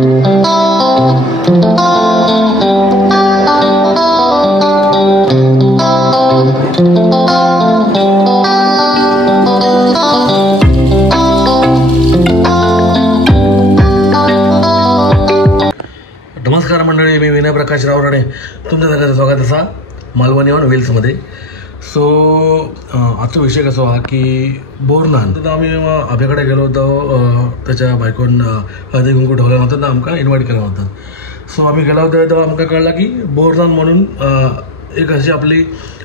नमस्कार मंडळी, मी विनय प्रकाश रावराणे तुमच्या सगळ्यांचं स्वागत असा मालवणी ऑन व्हील्समध्ये. सो आजचा विषय कसा हा की बोरनान. तर आम्ही अभ्याकडे गेलो होतो, त्याच्या बायकोन हळदी कुंकू ठेवला नव्हतं तर आमका इन्व्हाइट केलं होतं. सो आम्ही गेलो होतो तेव्हा आमका कळलं की बोरनान म्हणून एक अशी आपली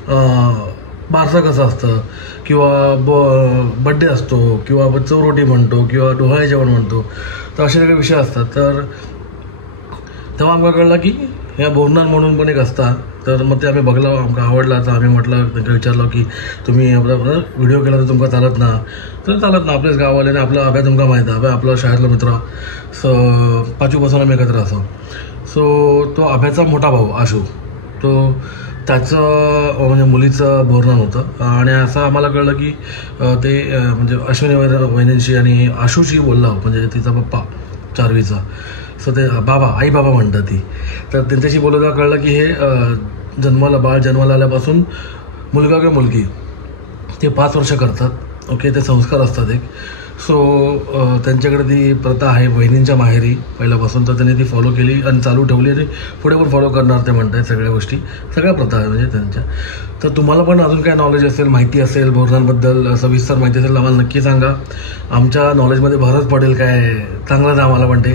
बारसं कसं असतं किंवा बड्डे असतो किंवा चौरोटी म्हणतो किंवा डोहाळे जेवण म्हणतो, तर असे काही विषय असतात. तर तेव्हा आमका कळलं की ह्या बोरनान म्हणून पण एक असता. तर मग ते आम्ही बघला, आमका आवडला. तर आम्ही म्हटलं, त्यांना विचारलं की तुम्ही आपला व्हिडिओ केला तर तुमका चालत ना? तर चालत ना, आपल्याच गाववाल्याने आपला अभ्या तुमका माहीत आहे, आपला शाळेतला मित्र. सो पाचवीपासून आम्ही एकत्र असो. सो तो अभ्याचा मोठा भाऊ आशू, तो त्याचं म्हणजे मुलीचं बोरनान होतं. आणि असं आम्हाला कळलं की ते म्हणजे अश्विनी वहिनींशी आणि आशूशी बोलला, म्हणजे तिचा पप्पा चारवीचा. सो ते आई बाबा म्हणतात ती. तर त्यांच्याशी बोलवता कळलं की हे बाळ जन्माला आल्यापासून मुलगा किंवा मुलगी ते 5 वर्ष करतात. ओके, ते संस्कार असतात एक. सो त्यांच्याकडे ती प्रथा आहे वहिनींच्या माहेरी पहिल्यापासून, तर त्यांनी ती फॉलो केली आणि चालू ठेवली आणि पुढे पण फॉलो करणार ते म्हणतात. सगळ्या गोष्टी, सगळ्या प्रथा आहे म्हणजे त्यांच्या. तर तुम्हाला पण अजून काय नॉलेज असेल, माहिती असेल बोरनांबद्दल, सविस्तर माहिती असेल, आम्हाला नक्की सांगा. आमच्या नॉलेजमध्ये भरच पडेल, काय चांगलंच आम्हाला पण ते.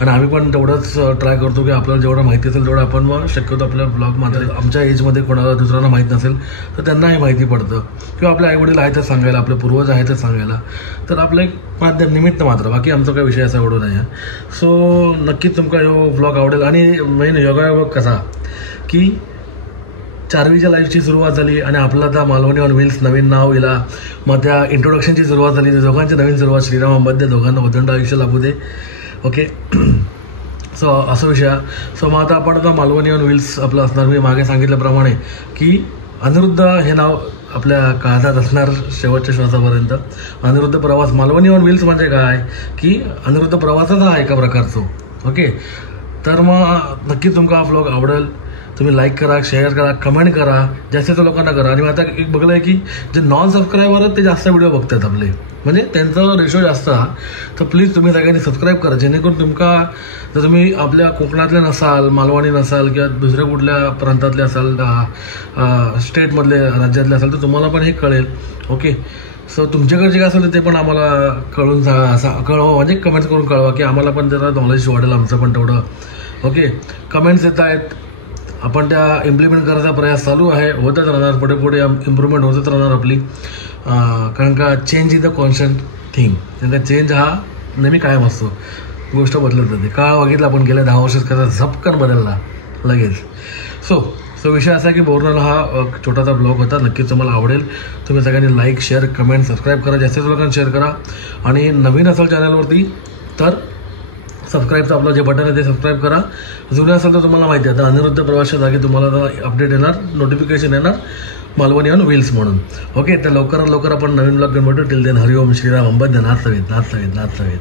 आणि आम्ही पण तेवढंच ट्राय करतो की आपल्याला जेवढं माहिती असेल तेवढं आपण मग शक्यतो आपल्या ब्लॉगमध्ये आमच्या एजमध्ये कोणाला दुसऱ्यांना माहीत नसेल तर त्यांनाही माहिती पडतं, किंवा आपले आईवडील आहे तर सांगायला, आपले पूर्वज आहे तर सांगायला. तर आपलं एक माध्यम निमित्त मात्र, बाकी आमचा काही विषय असा एवढं नाही आहे. सो नक्कीच तुमका ह्यो ब्लॉग आवडेल. आणि मेन योगायोग कसा की 4वीच्या लाईफची सुरुवात झाली आणि आपला त्या मालवणी ऑन व्हील्स नवीन नाव येला. मग त्या इंट्रोडक्शनची सुरुवात झाली, दोघांची नवीन सुरुवात. श्रीरामांमध्ये दोघांना उदंड आयुष्य लाभू दे. ओके, सो असा विषय. सो मग आता आपण मालवणी ऑन व्हील्स आपलं असणार. मी मागे सांगितल्याप्रमाणे की अनिरुद्ध हे नाव आपल्या काळात असणार शेवटच्या श्वासापर्यंत. अनिरुद्ध प्रवास. मालवणी ऑन व्हील्स म्हणजे काय की अनिरुद्ध प्रवासाचा आहे एका प्रकारचं. ओके, तर मग नक्कीच तुमका हा ब्लॉग आवडेल. तुम्ही लाईक करा, शेअर करा, कमेंट करा, जास्तीत लोकांना करा. आणि आता एक बघलं आहे की जे नॉन सबस्क्रायबर ते जास्त व्हिडिओ बघतात आपले, म्हणजे त्यांचा रेशो जास्त हा. तर प्लीज तुम्ही सगळ्यांनी सबस्क्राईब करा, जेणेकरून तुमका जर तुम्ही आपल्या कोकणातले नसाल, मालवणी नसाल किंवा दुसऱ्या कुठल्या प्रांतातले असाल, स्टेटमधले, राज्यातले असाल, तर तुम्हाला पण हे कळेल. ओके, सो तुमच्याकडे जे काय असेल तर ते पण आम्हाला कळून असं कळवा, म्हणजे कमेंट्स करून कळवा की आम्हाला पण त्याला नॉलेज वाढेल आमचं पण तेवढं. ओके, कमेंट्स येत आहेत, आपण त्या इम्प्लिमेंट करायचा प्रयास चालू आहे. होतच राहणार, पुढे पुढे इम्प्रूव्हमेंट होतच राहणार आपली. कारण का change is the constant thing. कारण का चेंज हा नेहमी कायम असतो, गोष्ट बदलत जाते. काळ बघितला आपण गेल्या 10 वर्षात कसा झपकन बदलला लगेच. सो विषय असा की बोरनान हा छोटासा ब्लॉग होता. नक्कीच तुम्हाला आवडेल. तुम्ही सगळ्यांनी लाईक, शेअर, कमेंट, सबस्क्राईब करा, जास्तीत लोकांना शेअर करा. आणि नवीन असाल चॅनलवरती तर सबस्क्राईबचं आपलं जे बटन आहे ते सबस्क्राईब करा. जुने असेल तर तुम्हाला माहिती आहे आता अनिरुद्ध प्रवासच्या जागी तुम्हाला आता अपडेट येणार, नोटिफिकेशन येणार मालवणी ऑन व्हील्स म्हणून. ओके, तर लवकरात लवकर आपण नवीन ब्लॉग घेऊन भेटू. टिल देन हरिओम श्रीराम अंबद्य नाथ सवेत नाथ सवेत नाथ सवेत.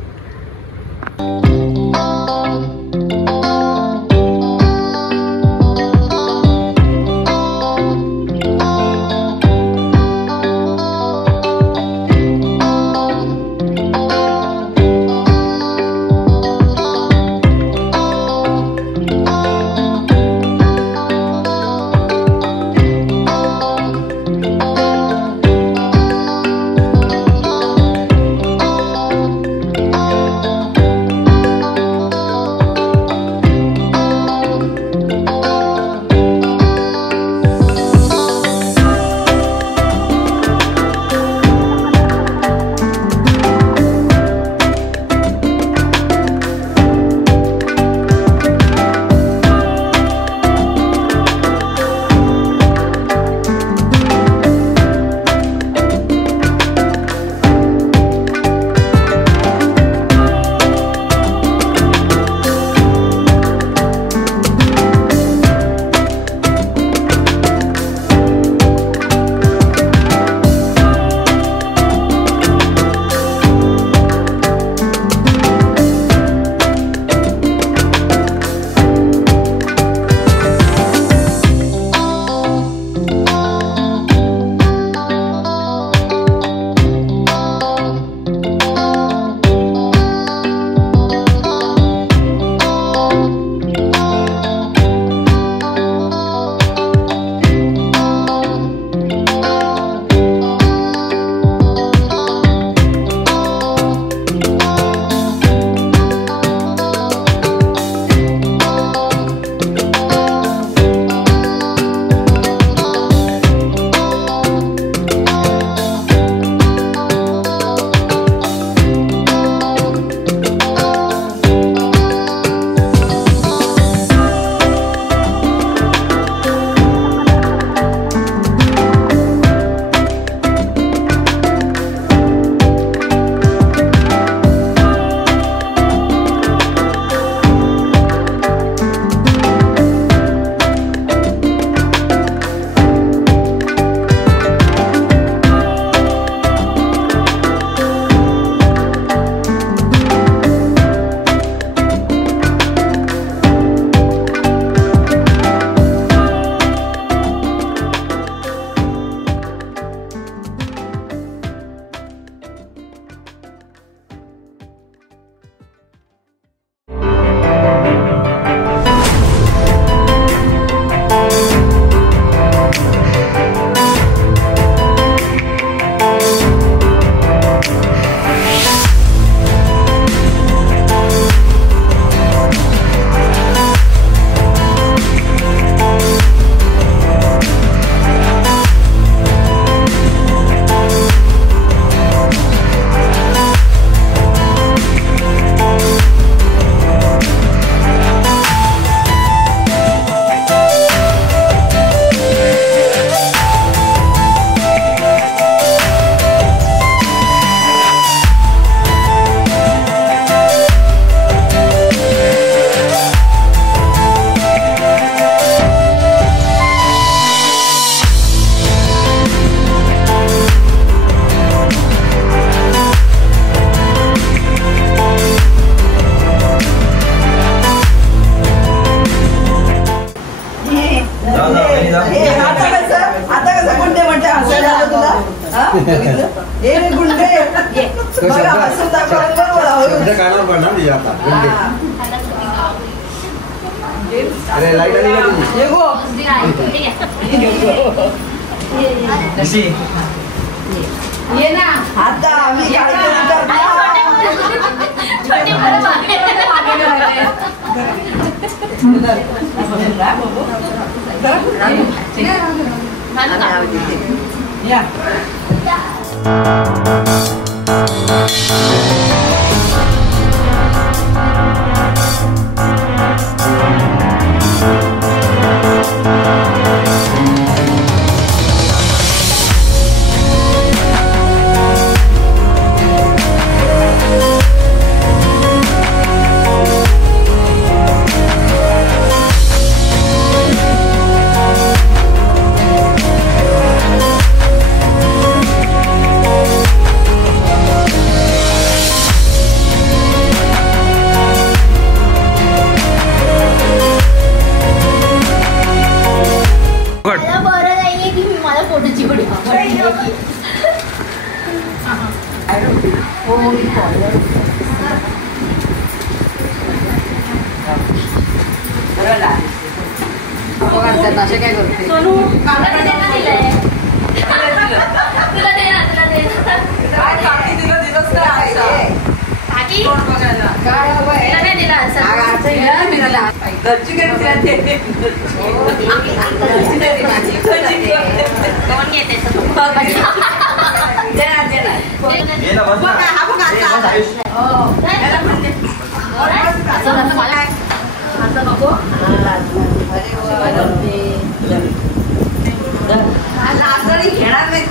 अरे लाईट आली का तुझी? ये ना आता आम्ही छोटी काय करते सोनू काका दिलाय तुला दे काय काकी दिलंच काय काकी कोण बघायला काय तिला नाही दिला घरची घेते कोण घेते घेणार नाही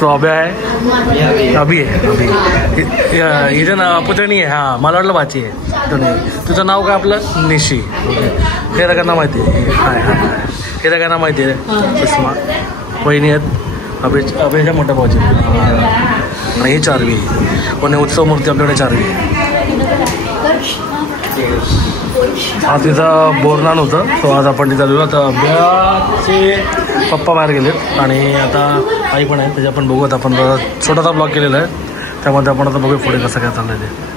सो अभ्या आहे अभि आहे हिचं नाव पुतणी आहे. हां मला वाटलं बाची आहे. तुझं नाव काय आपलं? निशी. ओके हे सगळ्यांना माहिती आहे. हाय हाय हे सगळ्यांना माहिती आहे. सुषमा वहिनी आहेत अभ्याच्या मोठ्या भावाची आणि ही चारवी पण उत्सव मूर्ती आपल्याकडे चारवी. आज तिथं बोरनान होतं सो आज आपण तिथं आलेलो. तर अभ्याचे पप्पा बाहेर गेलेत आणि आता आई पण आहे त्याच्या आपण बघूत. आपण छोटासा ब्लॉग केलेला आहे त्यामध्ये आपण आता बघू पुढे कसं काय चाललं ते.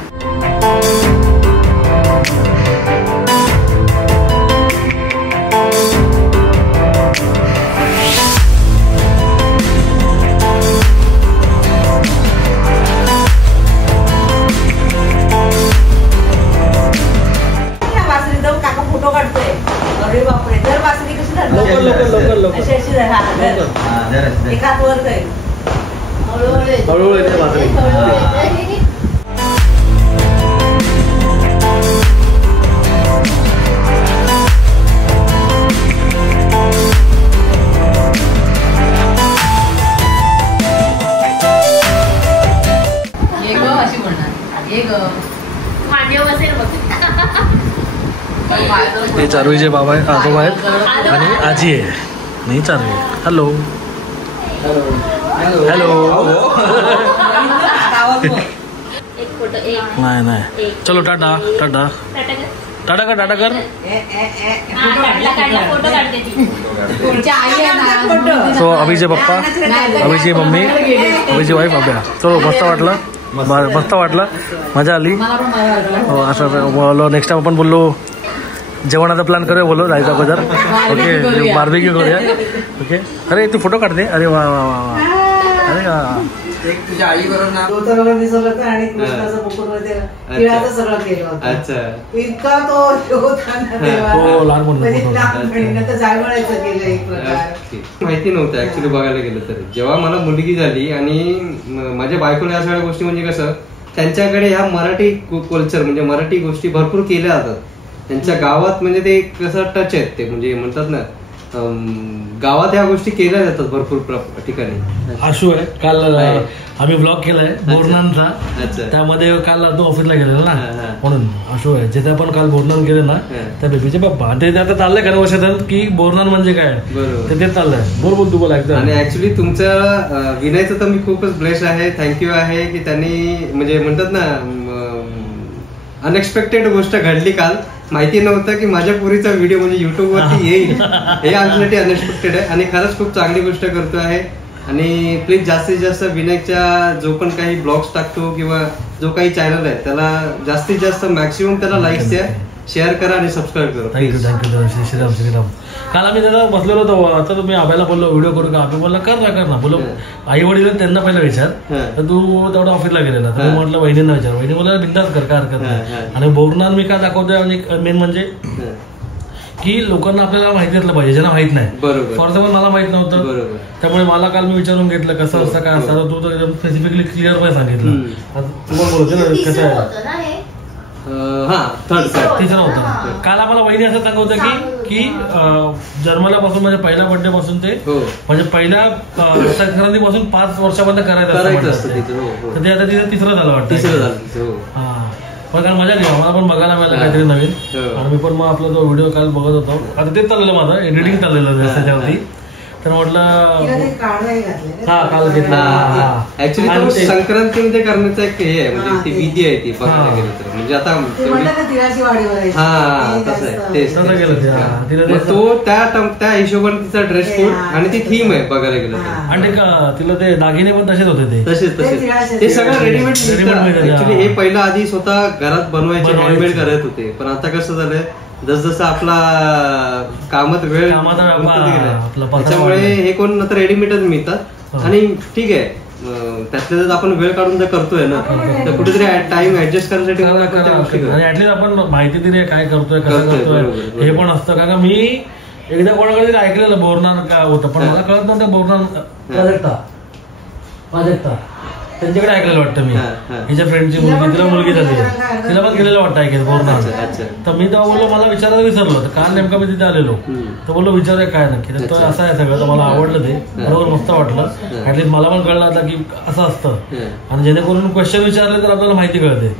हळूहळू येते बाजरी. हे चारवीचे बाबा आहेत आजोबा आहेत आणि आजी आहे नाही चारवी. हॅलो हॅलो नाही नाही चलो टाटा टाटा टाटा कर टाटा कर. सो अभिचे पप्पा अभिची मम्मी अभिची वाईफ अभ्या. चलो मस्त वाटलं. मस्त वाटलं, मजा आली. असं नेक्स्ट टाइम आपण बोललो जेवणाचा प्लॅन करूया, बोललो जायचं अगोदर. ओके, बार्बिक्यू करूया. ओके. अरे तू फोटो काढते. अरे वा वा वा. अरे तुझ्या आई बरोबर दिसलं होतं आणि कृष्णाचं मुकुटमध्ये तिळाचं सगळं केलं होतं. अच्छा. इतका तो होता ना तेव्हा. हो, लहानपणी तर जायवळायचं केलं एक प्रकार. माहिती नव्हतं ऍक्च्युली बघायला गेलं तर. जेव्हा मला मुलगी झाली आणि माझ्या बायकोला या सगळ्या गोष्टी म्हणजे कसं त्यांच्याकडे ह्या मराठी कल्चर म्हणजे मराठी गोष्टी भरपूर केल्या जातात त्यांच्या गावात. म्हणजे ते कसं टच आहेत ते, म्हणजे म्हणतात ना गावात ह्या गोष्टी केल्या जातात भरपूर ठिकाणी. आशू आहे, काल आम्ही ब्लॉग केलाय बोरनांचा. त्यामध्ये काल तो ऑफिसला गेलेला ना, म्हणून आशू आहे. जिथे आपण काल बोरनान गेले ना त्या बेबीचे पप्पा ते आता चाललंय खरं वर्षात की बोरनान म्हणजे काय ते चाललंय. बोल तू बोला एकदम. आणि ऍक्च्युली तुमचं विनयचं तर मी खूपच ब्लेस्ड आहे. थँक्यू आहे की त्यांनी म्हणजे म्हणतात ना अनएक्सपेक्टेड गोष्ट घडली काल. माहिती नव्हतं की माझ्या पुरीचा व्हिडिओ म्हणजे युट्यूब वरती येईल हे आमच्यासाठी अनएक्सपेक्टेड आहे आणि खरंच खूप चांगली गोष्ट करतो आहे. आणि प्लीज जास्तीत जास्त विनायकच्या जो पण काही ब्लॉग्स टाकतो किंवा जो काही चॅनल आहे त्याला जास्तीत जास्त मॅक्सिमम त्याला लाईक्स द्या, शेअर करा आणि सबस्क्राईब करा. थँक्यू श्रीराम. काल आम्ही त्याला बसलेलो होतो. आता तुम्ही आबायला बोललो व्हिडिओ करू का, आपण बोलला कर ना बोलो. आई वडील त्यांना पहिला विचार, तर तू तेवढा ऑफिसला गेलेला तर मी म्हटलं वहिनींना विचार. वहिनी मला बिंदास कर, काय हरकत नाही. आणि बोरनान मी का दाखवतोय म्हणजे मेन म्हणजे की लोकांना आपल्याला माहिती असलं पाहिजे ज्यांना माहित नाही. फॉर एक्झाम्पल मला माहित नव्हतं, त्यामुळे मला काल मी विचारून घेतलं कसं असतं काय असतं. तू तर एकदम स्पेसिफिकली क्लिअर मध्ये सांगितलं. तुम्हाला बोलते ना कसं आहे. तिसरा होता. काल आम्हाला वहिनी असं सांगत होतं की जन्मल्यापासून म्हणजे पहिल्या बर्थडे पासून ते म्हणजे पहिल्या संक्रांतीपासून 5 वर्षापर्यंत करायचं असतं. तर ते आता तिथं तिसरं झालं वाटतं. हा, पण कारण मजा नाही, आम्हाला पण बघायला मिळालं काहीतरी नवीन. आणि मी पण मग आपला जो व्हिडिओ काल बघत होतो, आता तेच चाललेलं माझं एडिटिंग चाललेलं त्याच्यावरती. तर म्हटलं हा काल घेतला. ऍक्च्युली संक्रांतीमध्ये करण्याचा एक हे आहे म्हणजे ती विधी आहे ती बघायला गेलं तर. म्हणजे आता तसं गेलं तो त्या हिशोबाने तिचा ड्रेस कोड आणि ती थीम आहे बघायला गेलं तर. आणि तिला ते दागिने पण तसेच होते. तसेच ते सगळं रेडीमेड. ऍक्च्युली हे पहिलं आधी स्वतः घरात बनवायचे, हँडमेड करत होते. पण आता कसं झालंय जसं आपला कामात वेळ त्याच्यामुळे हे कोण आता रेडीमेडच मिळतात. आणि ठीक आहे त्यातल्या आपण वेळ काढून जर करतोय ना तर कुठेतरी टाइम ऍडजस्ट करण्यासाठी ऍटलीस्ट आपण माहिती दिली काय करतोय कसं करतोय हे पण असतं. कारण मी एकदा कोणाकडे ऐकलेलं बोरनान काय होतं पण मला कळत नव्हतं. बोरनान प्राजक्ता त्यांच्याकडे ऐकलेलं वाटतं मी. हिच्या फ्रेंडची मुलगी, तिला मुलगी झाली, तिला पण गेलेलं वाटतं ऐकायचं बोरनान. तर मी तेव्हा बोललो मला विचारायला विसरलो. तर काल नेमका मी तिथे आलेलो तर बोललो विचारूया काय नक्की. तर असं आहे सगळं. तर मला आवडलं ते, बरोबर मस्त वाटलं. ऍटलीस्ट मला पण कळलं आता की असं असतं. आणि जेणेकरून क्वेश्चन विचारले तर आपल्याला माहिती कळते.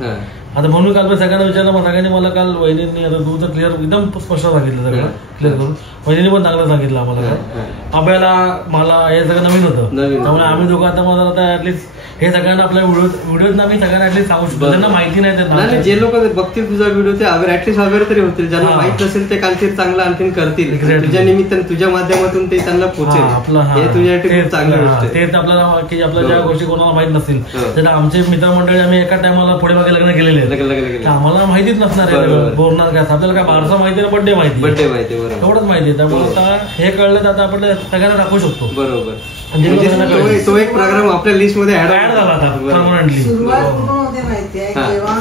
आता म्हणून काल मी सगळ्यांना विचारलं, मग सगळ्यांनी मला काल वहिनींनी आता तू तर क्लिअर एकदम स्पष्ट सांगितलं सगळं क्लिअर करून. वहिनीने पण चांगलं सांगितलं आम्हाला. काय आपल्याला मला हे सगळं नवीन होतं त्यामुळे आम्ही दोघं आता मला आता ऍटलीस्ट हे सगळ्यांना आपल्या व्हिडिओत मी सगळ्यांना ऍटलीस्ट सांगू शकतो. त्यांना माहिती नाही त्यांना जे लोक बघतील तुझा व्हिडिओ ते ऍटलीस्ट अवेअर तरी होतील. ज्यांना माहित नसेल ते कालचे चांगलं आणखीन करतील. तुझ्या निमित्ताने तुझ्या माध्यमातून ते त्यांना पोहोचेल. हे तुझ्यासाठी चांगली गोष्ट आहे. तेच आपल्याला की आपल्या ज्या गोष्टी कोणाला माहित नसतील. तर आमचे मित्रमंडळी आम्ही एका टायमाला पुढे मागे लग्न केलेले आहेत. आम्हाला माहितीच नसणार आहे बोरणार काय. आपल्याला काय बारसा माहिती ना बर्थडे माहिती एवढंच माहिती आहे. त्यामुळे आता हे कळलं तर आता आपण सगळ्यांना दाखवू शकतो. बरोबर. तो एक प्रोग्राम आपल्या लिस्ट मध्ये ऍड झाला आता परमनंटली. सुरुवात कुठून होते माहितीये जेव्हा